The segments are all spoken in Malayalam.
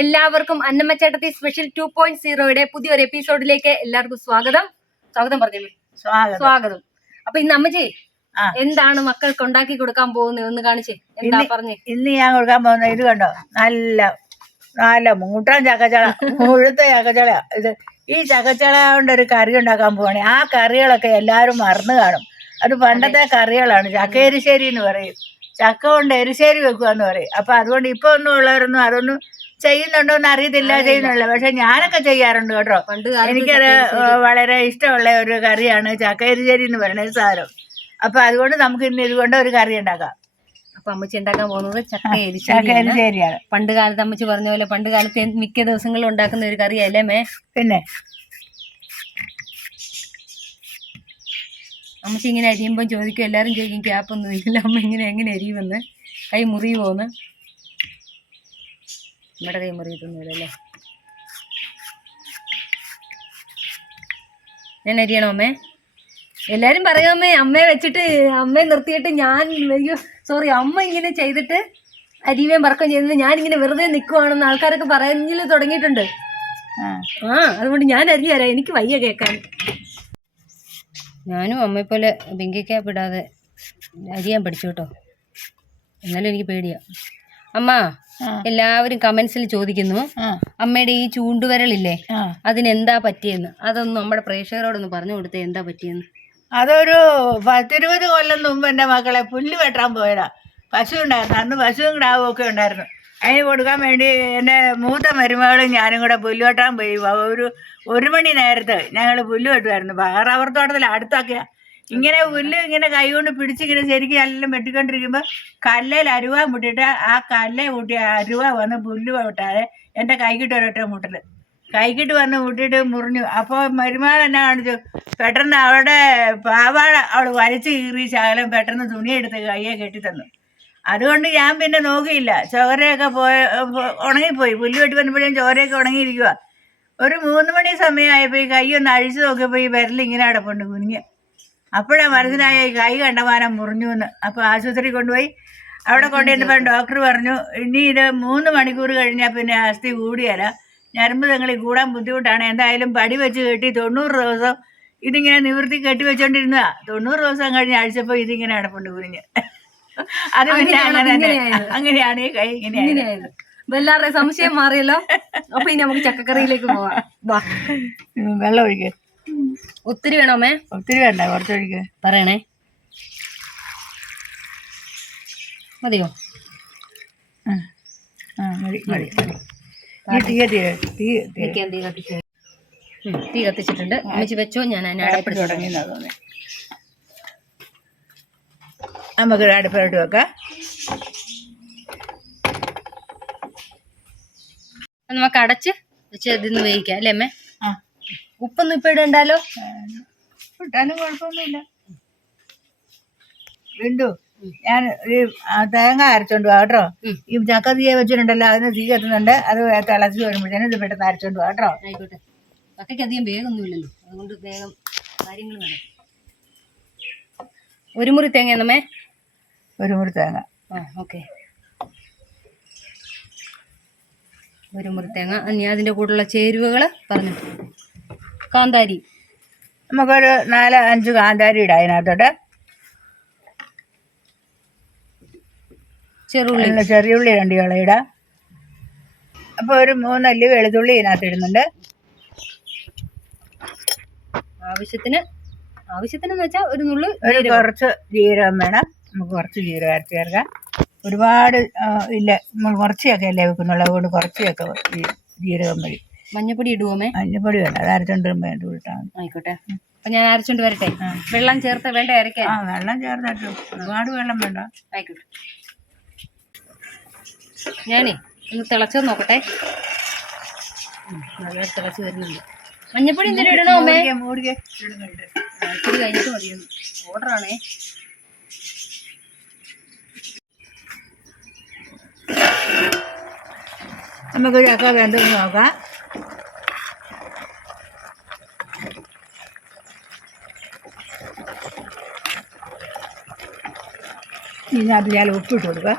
എല്ലാവർക്കും അന്നമ്മച്ചേട്ടത്തി സ്പെഷ്യൽ ടു പോയിന്റ് സീറോയുടെ പുതിയൊരു എപ്പിസോഡിലേക്ക് എല്ലാവർക്കും സ്വാഗതം. സ്വാഗതം പറഞ്ഞു സ്വാഗതം. അപ്പൊ ഇന്ന് അമ്മച്ചി എന്താണ് മക്കൾക്ക് ഉണ്ടാക്കി കൊടുക്കാൻ പോകുന്നത്? എന്ന് കാണിച്ചേ. എന്താ പറഞ്ഞു പറഞ്ഞേ? ഇന്ന് ഞാൻ കൊടുക്കാൻ പോകുന്ന ഇത് കണ്ടോ? നല്ല നല്ല മൂട്ടാൻ ചക്കച്ചള മുഴുത്ത ചക്കച്ചള. ഇത് ഈ ചക്കച്ചള കൊണ്ട് ഒരു കറി ഉണ്ടാക്കാൻ പോവാണ്. ആ കറികളൊക്കെ എല്ലാവരും മറന്നു കാണും. അത് പണ്ടത്തെ കറികളാണ്. ചക്ക എരിശ്ശേരി എന്ന് പറയും. ചക്ക കൊണ്ട് എരിശ്ശേരി വെക്കുക എന്ന് പറയും. അപ്പൊ അതുകൊണ്ട് ഇപ്പൊ ഒന്നും ഉള്ളവരൊന്നും അതൊന്നും ചെയ്യുന്നുണ്ടോ എന്ന് അറിയത്തില്ല ചെയ്യുന്നില്ല പക്ഷെ ഞാനൊക്കെ ചെയ്യാറുണ്ട് കേട്ടോ. എനിക്കത് വളരെ ഇഷ്ടമുള്ള ഒരു കറിയാണ് ചക്ക എരിശ്ശേരി എന്ന് പറയുന്നത് സാധനം. അപ്പൊ അതുകൊണ്ട് നമുക്ക് ഇന്ന് ഇതുകൊണ്ട് ഒരു കറി ഉണ്ടാക്കാം. അപ്പൊ അമ്മച്ചി ഉണ്ടാക്കാൻ പോകുന്നത് ചക്ക എരിശ്ശേരിയാണ് പണ്ട് കാലത്ത് അമ്മച്ചി പറഞ്ഞ പോലെ പണ്ട് കാലത്ത് മിക്ക ദിവസങ്ങളിലും ഉണ്ടാക്കുന്ന ഒരു കറിയല്ലേ മേ? പിന്നെ? അമ്മച്ചി ഇങ്ങനെ അരിയുമ്പോൾ ചോദിക്കും എല്ലാവരും ചോദിക്കും ക്യാപ്പൊന്നും ഇല്ല അമ്മ ഇങ്ങനെ എങ്ങനെ അരിയുമെന്ന്? കൈ മുറിയുമോന്ന് നമ്മുടെ കൈ മുറിയിട്ടൊന്നുമില്ലല്ലേ ഞാൻ അരിയണോ അമ്മേ? എല്ലാരും പറയും അമ്മേ അമ്മയെ വെച്ചിട്ട് അമ്മയെ നിർത്തിയിട്ട് ഞാൻ അയ്യോ സോറി അമ്മ ഇങ്ങനെ ചെയ്തിട്ട് അരിവേം പറക്കം ചെയ്യുന്നത് ഞാൻ ഇങ്ങനെ വെറുതെ നിൽക്കുവാണെന്ന് ആൾക്കാരൊക്കെ പറയുന്നതിൽ തുടങ്ങിയിട്ടുണ്ട്. ആ. അതുകൊണ്ട് ഞാൻ അരി തരാം എനിക്ക് വയ്യ കേൾക്കാൻ. ഞാനും അമ്മയെ പോലെ ബിങ്കി ക്യാപ്പ് അരിയാൻ പഠിച്ചു കേട്ടോ. എന്നാലും എനിക്ക് പേടിയാ. അമ്മ എല്ലാവരും കമന്റ്സിൽ ചോദിക്കുന്നു. അമ്മയുടെ ഈ ചൂണ്ടുവിരലില്ലേ അതിനെന്താ പറ്റിയെന്ന്? അതൊന്നും നമ്മുടെ പ്രേക്ഷകരോടൊന്ന് പറഞ്ഞു കൊടുത്തേ എന്താ പറ്റിയെന്ന്? അതൊരു പത്തിരുപത് കൊല്ലം മുമ്പ് എന്റെ മക്കളെ പുല്ല് വെട്ടാൻ പോയതാ. പശു ഉണ്ടായിരുന്നു. അന്ന് പശുവും കിടാവും ഒക്കെ ഉണ്ടായിരുന്നു. അതിന് കൊടുക്കാൻ വേണ്ടി എന്റെ മൂത്ത മരുമകളും ഞാനും കൂടെ പുല്ല് വെട്ടാൻ പോയി. ഒരു ഒരു മണി നേരത്ത് ഞങ്ങൾ പുല്ല് വെട്ടുമായിരുന്നു. റബ്ബർ തോട്ടത്തിൽ അടുത്തൊക്കെയാ. ഇങ്ങനെ പുല്ല് ഇങ്ങനെ കൈ കൊണ്ട് പിടിച്ചിങ്ങനെ ശരിക്കും എല്ലാം വെട്ടിക്കൊണ്ടിരിക്കുമ്പോൾ കല്ലേൽ അരുവ മുട്ടിട്ട് ആ കല്ലേ കൂട്ടി അരുവ വന്ന് പുല്ല് വിട്ടാതെ എന്റെ കൈകിട്ട് ഒരൊറ്റ മുട്ടൽ കൈകിട്ട് വന്ന് മുട്ടിയിട്ട് മുറിഞ്ഞു. അപ്പോൾ മരുമാൾ എന്നെ കാണിച്ചു പെട്ടെന്ന് അവളുടെ പാവാട അവൾ വലിച്ചു കീറി ശകലം പെട്ടെന്ന് തുണിയെടുത്ത് കയ്യെ കെട്ടിത്തന്നു. അതുകൊണ്ട് ഞാൻ പിന്നെ നോക്കിയില്ല. ചോരയൊക്കെ പോയ ഉണങ്ങിപ്പോയി. പുല്ല് വെട്ടി വന്നപ്പോഴേ ചോരയൊക്കെ ഉണങ്ങിയിരിക്കുക ഒരു മൂന്ന് മണി സമയമായപ്പോൾ ഈ കൈ ഒന്ന് അഴിച്ചു നോക്കിയപ്പോൾ ഈ വിരലിങ്ങനെ അടപ്പുണ്ട് കുനിഞ്ഞ്. അപ്പോഴാണ് മനസ്സിലായ ഈ കൈ കണ്ടമാനം മുറിഞ്ഞു എന്ന് അപ്പോൾ ആശുപത്രി കൊണ്ടുപോയി. അവിടെ കൊണ്ടുവന്നപ്പോൾ ഡോക്ടർ പറഞ്ഞു ഇനി ഇത് മൂന്ന് മണിക്കൂർ കഴിഞ്ഞാൽ പിന്നെ അസ്ഥി കൂടിയല്ല. ഞരമ്പ് തങ്ങളിൽ കൂടാൻ ബുദ്ധിമുട്ടാണ്. എന്തായാലും പടി വെച്ച് കെട്ടി തൊണ്ണൂറ് ദിവസം ഇതിങ്ങനെ നിവൃത്തി കെട്ടി വെച്ചോണ്ടിരുന്നതാ. തൊണ്ണൂറ് ദിവസം കഴിഞ്ഞ് അഴിച്ചപ്പോൾ ഇതിങ്ങനെ അടപ്പുണ്ട് കുരിഞ്ഞ് അത് പിന്നെ അങ്ങനെ അങ്ങനെയാണ് ഈ കൈ ഇങ്ങനെയായത്. എല്ലാവരുടെയും സംശയം മാറിയല്ലോ. അപ്പൊ ഇനി നമുക്ക് ചക്കക്കറിയിലേക്ക് പോവാം. വെള്ളം ഒഴിക്കുക ഒത്തിരി വേണോമേ ഒത്തിരി വേണ്ട കുറച്ചൊഴിക്കുക പറയണേ. മതിയോ? ആ മതി മതി മതി. തീ കത്തിച്ച്? കത്തിച്ചിട്ടുണ്ട്. അമ്മച്ചി വെച്ചോ ഞാൻ അതിനെ അടപ്പെടുത്തു തുടങ്ങി നമുക്ക് അടുപ്പിലോട്ട് വെക്കാം. നമുക്ക് അടച്ച് വെച്ച് ഇതിന്ന് വേവിക്കാം അല്ലേ അമ്മേ? ഉപ്പൊന്നും ഇപ്പൊ ഇടണ്ടല്ലോ ഇട്ടാലും കുഴപ്പമൊന്നുമില്ല. വീണ്ടു. ഞാൻ ഈ തേങ്ങ അരച്ചോണ്ട് പോവാ കേട്ടോ. ഈ ചക്ക തീയ വെച്ചിട്ടുണ്ടല്ലോ അതിന് തീ കത്തുന്നുണ്ട് അത് തിളച്ച് വരുമ്പോഴത്തേനും ഇത് പെട്ടെന്ന് അരച്ചോണ്ട് പോവാ കേട്ടോ. ആയിക്കോട്ടെ. ചക്കയ്ക്ക് അധികം വേഗമൊന്നുമില്ലല്ലോ. അതുകൊണ്ട് വേഗം കാര്യങ്ങൾ നടക്കും. ഒരു മുറി തേങ്ങ എന്നമ്മേ ഒരു മുറി തേങ്ങ. ആ ഓക്കെ. ഒരു മുറി തേങ്ങ. ഇനി അതിന്റെ കൂടെയുള്ള ചേരുവകൾ പറഞ്ഞു കാന്താരി. നമുക്കൊരു നാല് അഞ്ച് കാന്താരി ഇടാം അതിനകത്തോട്ട് ചെറുള്ളി ചെറിയുള്ളി രണ്ട് ഇളയിടാം അപ്പോൾ ഒരു മൂന്നല്ലി വെളുത്തുള്ളി ഇതിനകത്ത് ഇടുന്നുണ്ട്. ആവശ്യത്തിന് ആവശ്യത്തിനെന്ന് വെച്ചാൽ ഒരു നുള്ളു ഒരു കുറച്ച് ജീരകം വേണം. നമുക്ക് കുറച്ച് ജീരകം അരച്ച് ചേർക്കാം. ഒരുപാട് ഇല്ല നമ്മൾ കുറച്ചൊക്കെ അല്ലേ വെക്കുന്നുള്ളൂ. അതുകൊണ്ട് കുറച്ചൊക്കെ ജീരകം മതി. മഞ്ഞപ്പൊടി ഇടുവോമേ? മഞ്ഞപ്പൊടി വേണ്ട. അത് അരച്ചോണ്ട് മതി. ആയിക്കോട്ടെ. അപ്പൊ ഞാൻ അരച്ചോണ്ട് വരട്ടെ. വെള്ളം ചേർത്ത് വേണ്ട അരക്കാൻ ആ വെള്ളം ചേർത്തിട്ട് ഒരുപാട് വെള്ളം വേണ്ട. ആയിക്കോട്ടെ. ഞാനേ ഒന്ന് തിളച്ചു നോക്കട്ടെ. ഉം, തിളച്ച് വരുന്നുണ്ട്. മഞ്ഞപ്പൊടി എന്തിനും ഇടണോ അമ്മേ? മൂടിക്ക്, മൂടിക്ക്. ഇടുന്നുണ്ട്. ഇച്ചിരി കഴിഞ്ഞിട്ട് മതിയൊന്ന് ഓർഡറാണേ നമുക്ക് ചക്ക വേണ്ടത് നോക്കാം. ഇനി അത് ഞാൻ ഉപ്പിട്ട് കൊടുക്കുക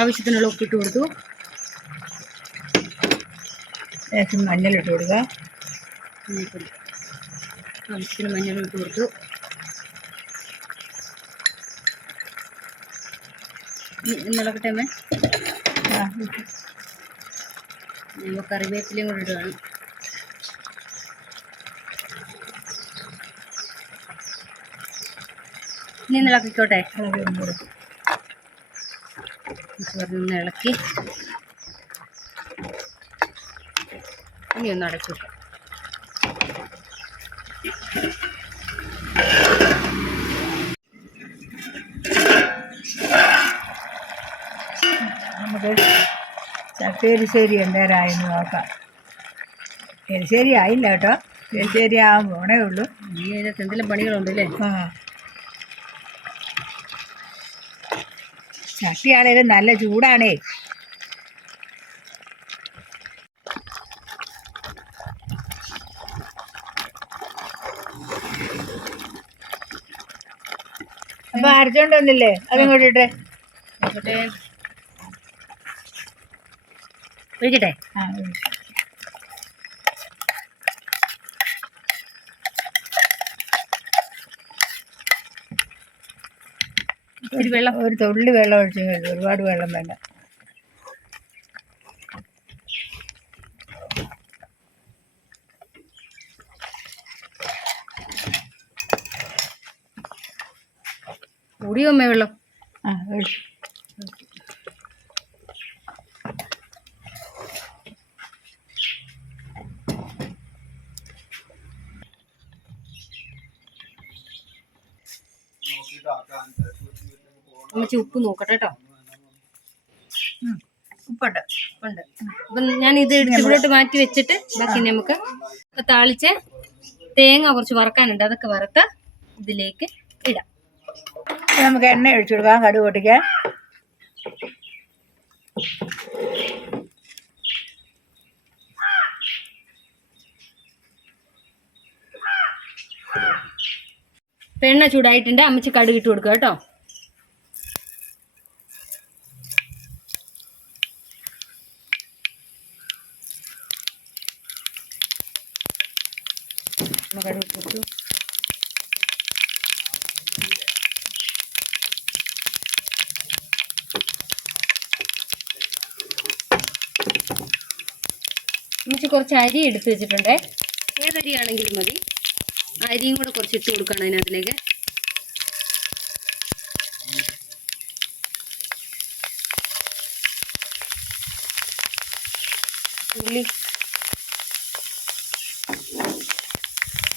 ആവശ്യത്തിനുള്ള ഉപ്പിട്ട് കൊടുത്തു. ലേശം മഞ്ഞളിട്ട് കൊടുക്കുക ആവശ്യത്തിന് മഞ്ഞളിട്ട് കൊടുത്തു. ഇന്നിളക്കട്ടെ അമ്മേ നമ്മൾ കറിവേപ്പിലയും കൂടെ ഇടുകയാണ് ഇനി ഇളക്കിക്കോട്ടെ ഇളക്കി. ഇനി ഒന്ന് അടച്ചു വെക്കാം നമുക്ക് ചക്ക ശരി. എന്തേരായെന്ന് നോക്കാം. എരിശ്ശേരി ആയില്ല കേട്ടോ. എരിശ്ശേരി ആവാൻ പോണേ ഉള്ളൂ. നീ അതിനകത്ത് എന്തെങ്കിലും പണികളുണ്ട് അല്ലേ? ആ. ചട്ടിയാണേലും നല്ല ചൂടാണേ. അപ്പൊ അരച്ചോണ്ട് വന്നില്ലേ? അതും കൂട്ടിട്ടെ ഒഴിക്കട്ടെ. ഒരു വെള്ളം. ഒരു തുള്ളി വെള്ളം ഒഴിച്ചു കഴിഞ്ഞു ഒരുപാട് വെള്ളം വേണ്ട. കൂടിയോ അമ്മേ വെള്ളം? ആ ഒഴിച്ചു അമ്മച്ചി ഉപ്പ് നോക്കട്ടെ കേട്ടോ. ഉപ്പുണ്ട് ഉണ്ട് അപ്പം ഞാൻ ഇത് ഇടിച്ചിട്ട് മാറ്റി വെച്ചിട്ട് ബാക്കി നമുക്ക് താളിച്ച് തേങ്ങ കുറച്ച് വറക്കാനുണ്ട്. അതൊക്കെ വറുത്ത് ഇതിലേക്ക് ഇടാം. നമുക്ക് എണ്ണ ഒഴിച്ചു കൊടുക്കാം കടുക് പൊട്ടിക്കാൻ. ഇപ്പം എണ്ണ ചൂടായിട്ടുണ്ട്. അമ്മച്ചി കടുക് ഇട്ട് കൊടുക്കുക കേട്ടോ. അമ്മച്ചി കുറച്ച് അരി എടുത്ത് വെച്ചിട്ടുണ്ടേ. ഏതരിയാണെങ്കിലും മതി. അരിയും കൂടെ കുറച്ച് ഇട്ട് കൊടുക്കണം അതിനകത്തിലേക്ക്. ഉള്ളി.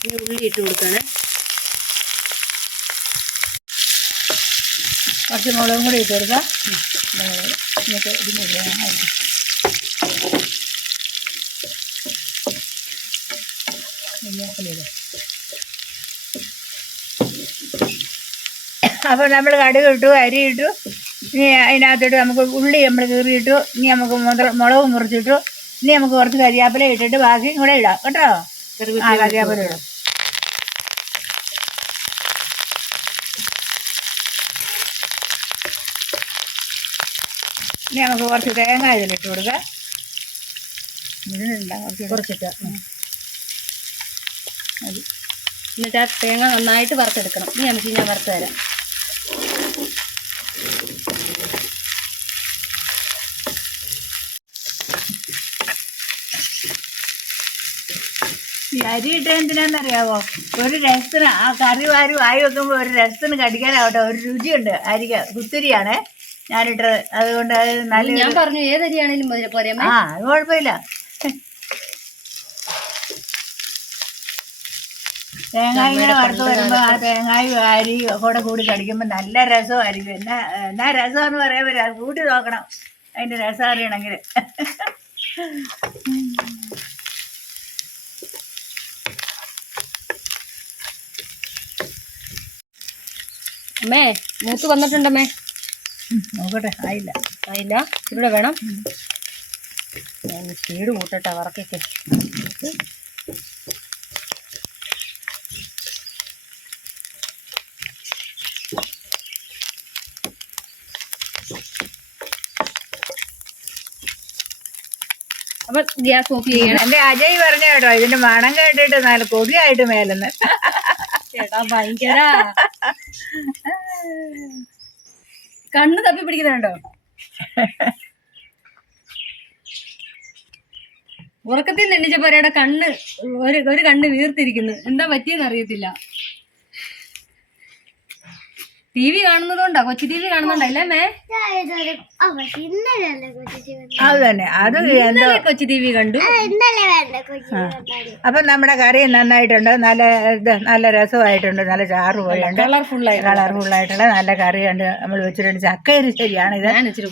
ഈ ഉള്ളി ഇട്ട് കൊടുക്കണേ. കുറച്ച് മുളകും കൂടി ഇട്ട് കൊടുക്കാം. ഇതിനൊക്കെ തേങ്ങ ഇട്ട്. അപ്പോൾ നമ്മൾ കടുക് ഇട്ടു അരി ഇട്ടു. ഇനി അതിനകത്തിട്ട് നമുക്ക് ഉള്ളി നമ്മൾ കീറിയിട്ടു ഇനി നമുക്ക് മുളക് മുറിച്ചിട്ടു. ഇനി നമുക്ക് കുറച്ച് കരിയാപ്പില ഇട്ടിട്ട് ബാക്കി കൂടെ ഇടാം. കേട്ടോ? ആ കരിയാപ്പില ഇടാം. ഇനി നമുക്ക് കുറച്ച് തേങ്ങ ഇതിലിട്ട് കൊടുക്കാം. ഇതിലുണ്ടാ കുറച്ച് കുറച്ചിട്ട് എന്നിട്ട് ആ തേങ്ങ നന്നായിട്ട് വറുത്തെടുക്കണം. ഇനി നമുക്ക് ഞാൻ വറുത്ത് തരാം. അരി ഇട്ട എന്തിനാന്നറിയാവോ ഒരു രസത്തിന് ആ കറി വാരി വായി വെക്കുമ്പോൾ ഒരു രസത്തിന് കടിക്കാനാവട്ടെ. ഒരു രുചിയുണ്ട് അരിക്ക്. കുത്തിരിയാണ് ഞാനിട്ടത്. അതുകൊണ്ട് അത് നല്ല ഞാൻ പറഞ്ഞു ഏതരിയാണേലും മതി പോരെ ആ അത് കുഴപ്പമില്ല. തേങ്ങായി ഇങ്ങനെ വറുത്ത് വരുമ്പോൾ ആ തേങ്ങായും അരി കൂടെ കൂടി കടിക്കുമ്പോൾ നല്ല രസമായിരിക്കും എന്നാ എന്നാ രസമെന്ന് പറയാൻ പറ്റില്ല. കൂട്ടി നോക്കണം. അതിന്റെ രസം അറിയണമെങ്കിൽ. അമ്മേ മൂത്ത് വന്നിട്ടുണ്ടമ്മേ നോക്കട്ടെ ആയില്ല. ആയില്ല. ഇവിടെ വേണം. ഞാൻ സ്പീഡ് കൂട്ടട്ടെ വറക്കൊക്കെ. അപ്പൊ ഗ്യാസ് ഓഫ് ചെയ്യണം. എന്റെ അജയ് പറഞ്ഞ കേട്ടോ ഇതിന്റെ മണം കേട്ടിട്ട് നല്ല കൊതിയായിട്ട് മേലെന്ന്. ചേട്ടാ ഭയങ്കര. കണ്ണ് തപ്പി പിടിക്കുന്നുണ്ടോ? ഉറക്കത്തിൽ ഒരാടെ കണ്ണ് ഒരു ഒരു കണ്ണ് വീർത്തിരിക്കുന്നു. എന്താ പറ്റിയെന്ന് അറിയത്തില്ല. ടി വി കാണുന്നതുകൊണ്ടാ? കൊച്ചു ടി വി കാണുന്നുണ്ടല്ലേ മേ അത് തന്നെ. അത് എന്തോ കൊച്ചു ടി വി കണ്ടു. അപ്പൊ നമ്മുടെ കറി നന്നായിട്ടുണ്ട്. നല്ല ഇത് നല്ല രസമായിട്ടുണ്ട്. നല്ല ചാറ് പോയുണ്ട് കളർഫുൾ കളർഫുൾ ആയിട്ടുള്ള നല്ല കറി കണ്ട് നമ്മൾ വെച്ചിട്ടുണ്ട്. ചക്ക എരിശ്ശേരിയാണ് ഇത്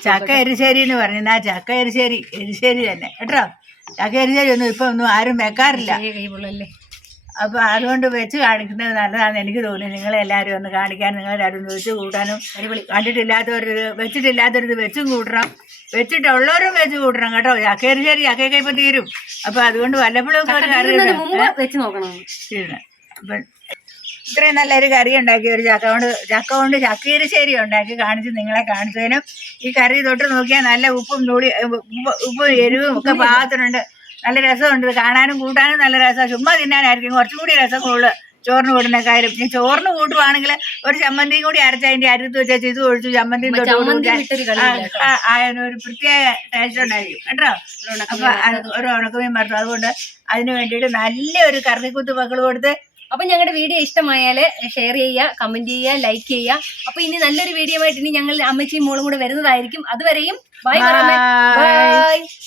ചക്ക എരിശ്ശേരി എന്ന് പറഞ്ഞാൽ ആ ചക്ക എരിശ്ശേരി എരിശ്ശേരി തന്നെ. കേട്ടോ? ചക്ക എരിശ്ശേരി ഒന്നും ഇപ്പൊ ഒന്നും ആരും വെക്കാറില്ല. ചെറിയ കൈ പൊള്ളല്ലേ അപ്പൊ അതുകൊണ്ട് വെച്ച് കാണിക്കുന്നത് നല്ലതാണെന്ന് എനിക്ക് തോന്നി. നിങ്ങൾ എല്ലാവരും ഒന്ന് കാണിക്കാൻ നിങ്ങളെല്ലാവരും ഒന്ന് വെച്ച് കൂട്ടാനും കണ്ടിട്ടില്ലാത്തവരത് വെച്ചിട്ടില്ലാത്തവരിത് വെച്ചും കൂട്ടണം. വെച്ചിട്ടുള്ളവരും വെച്ച് കൂട്ടണം കേട്ടോ. ചക്കയരി ശരി അക്കേ ഇപ്പൊ തീരും. അപ്പൊ അതുകൊണ്ട് വല്ലപ്പോഴും വെച്ച് നോക്കണം. അപ്പൊ ഇത്രയും നല്ലൊരു കറി ഉണ്ടാക്കി ഒരു ചക്ക കൊണ്ട് ചക്ക കൊണ്ട് ശരി ഉണ്ടാക്കി കാണിച്ച് നിങ്ങളെ കാണിച്ചതിനും ഈ കറി തൊട്ട് നോക്കിയാൽ നല്ല ഉപ്പും നൂടി ഉപ്പ് ഉപ്പും എരിവും ഒക്കെ പാകത്തിനുണ്ട്. നല്ല രസമുണ്ട്. കാണാനും കൂട്ടാനും നല്ല രസമാണ് ചുമ്മാ തിന്നാനായിരിക്കും. കുറച്ചും കൂടി രസം കൂടുതൽ ചോറിന് കൂടുന്നേക്കാളും ഈ ചോറിന് കൂട്ടുവാണെങ്കിൽ ഒരു ചമ്മന്തിയും കൂടി അരച്ച അതിന്റെ അരുത്ത് വെച്ചാൽ ഇത് ഒഴിച്ചു ചമ്മന്തി ഒരു പ്രത്യേക ടേസ്റ്റ് ഉണ്ടായിരിക്കും. കേട്ടോ? അപ്പൊ ഒരു ഉണക്കമീൻ വറുത്തു അതുകൊണ്ട് അതിന് വേണ്ടിയിട്ട് നല്ലൊരു കറിക്കുത്ത് മക്കൾ കൊടുത്ത് അപ്പൊ ഞങ്ങളുടെ വീഡിയോ ഇഷ്ടമായാൽ ഷെയർ ചെയ്യുക കമന്റ് ചെയ്യുക ലൈക്ക് ചെയ്യുക. അപ്പൊ ഇനി നല്ലൊരു വീഡിയോ ആയിട്ട് ഇനി ഞങ്ങൾ അമ്മച്ചിയും മോളും കൂടെ വരുന്നതായിരിക്കും. അതുവരെയും ബൈ ബൈ